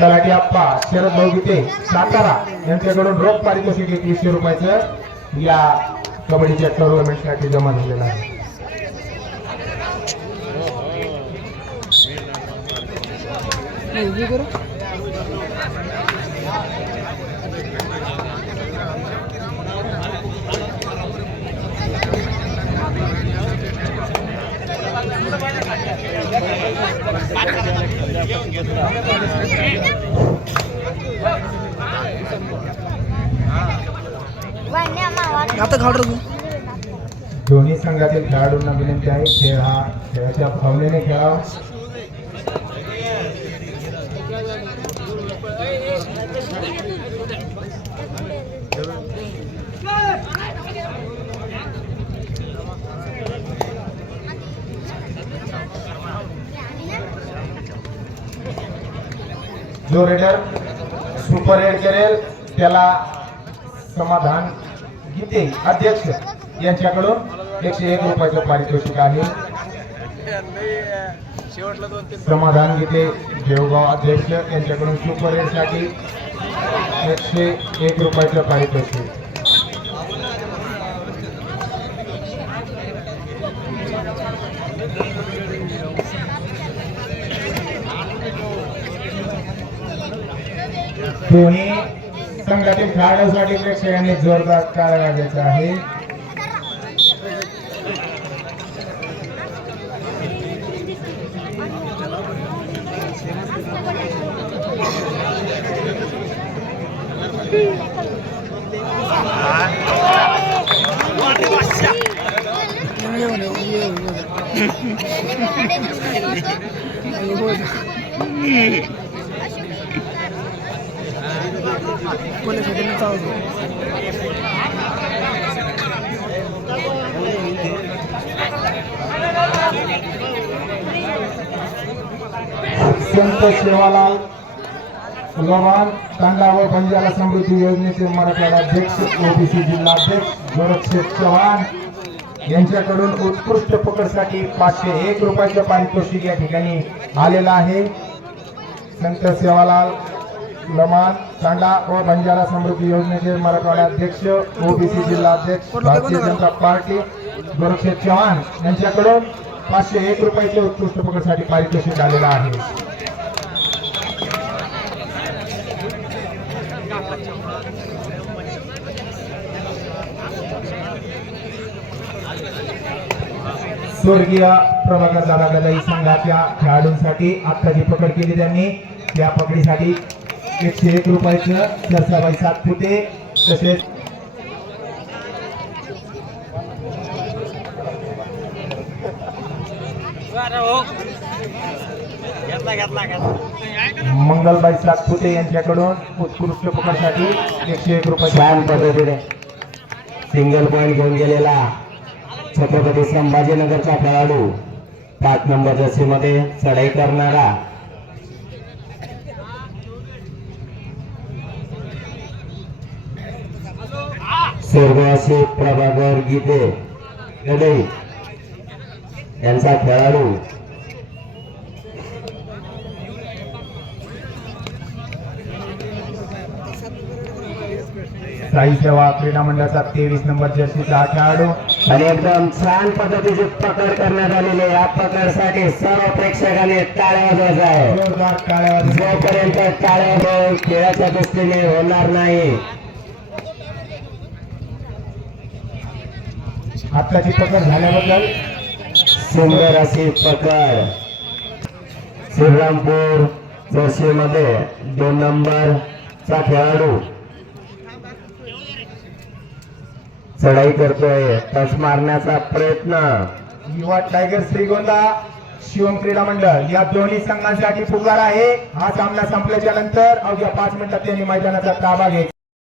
तलाठी आप्पा शरद भाऊ गीते सातारा यांच्याकडून रोख पारितोषिक 2100 रुपयाचं या कबड्डीच्या टुर्नामेंटसाठी जमा झालेलं आहे. दोन्ही संघातील खेळाडूंना विनंती आहे खेळ हा खेळाच्या भावनेने खेळावा. जो रेडर सुपर हेड करेल त्याला समाधान गीते अध्यक्ष यांच्याकडून 101 रुपयाचं पारितोषिक आहे. समाधान गीते देवगाव अध्यक्ष यांच्याकडून सुपर हेड साठी 101 रुपयाचं पारितोषिक. दोन्ही संघातील खेळाडूंसाठी प्रेक्षकांनी जोरदार टाळ्या वाजवायचा आहे. संत सेवालाल लोहान तांडा व बंजारा समृद्धी योजनेचे मराठवाडा अध्यक्ष ओबीसी जिल्हाध्यक्ष गोरक्षेठ चव्हाण यांच्याकडून उत्कृष्ट पकडसाठी 501 रुपयाचं पारितोषिक या ठिकाणी आलेलं आहे. संत सेवालाल लोहान तांडा व बंजारा समृद्धी योजनेचे मराठवाडा अध्यक्ष ओबीसी जिल्हाध्यक्ष भारतीय जनता पार्टी गोरक्षेठ चव्हाण यांच्याकडून 501 रुपयाचे उत्कृष्ट पकडसाठी पारितोषिक आलेलं आहे. स्वर्गीय प्रभाकर दादा गदाई संघाच्या खेळाडूंसाठी आता जी पकड केली त्यांनी त्या पकडीसाठी 101 रुपयाचं सरसाबाई सातपुते तसेच मंगलबाई सातपुते यांच्याकडून उत्कृष्ट पकडसाठी 101 रुपये. छान पद्धतीने सिंगल पॉइंट घेऊन गेलेला छत्रपती संभाजीनगरचा खेळाडू 5 नंबर जर्सी मध्ये चढाई करणारा स्वर्गवासी प्रभाकर गीते गडई यांचा खेळाडू साई सेवा क्रीडा मंडळाचा 23 नंबर जर्सीचा हा खेळाडू आणि एकदम छान पद्धतीची पकड करण्यात आलेली. या पकडसाठी सर्व प्रेक्षकांनी टाळ्या वाजवायचा आहे. जोरदार टाळ्या जोपर्यंत टाळ्या खेळाच्या दृष्टीने होणार नाही. आताची पकड झाल्याबद्दल सुंदर अशी पकड श्रीरामपूर जर्सी मध्ये 2 नंबरचा खेळाडू चढाई करतोय. टच मारण्याचा प्रयत्न. युवा टायगर श्रीगोंदा शिवम क्रीडा मंडळ या दोन्ही संघांसाठी पुकार आहे. हा सामना संपल्याच्या नंतर अवघ्या 5 मिनिटात त्यांनी मैदानाचा ताबा घ्यायचा.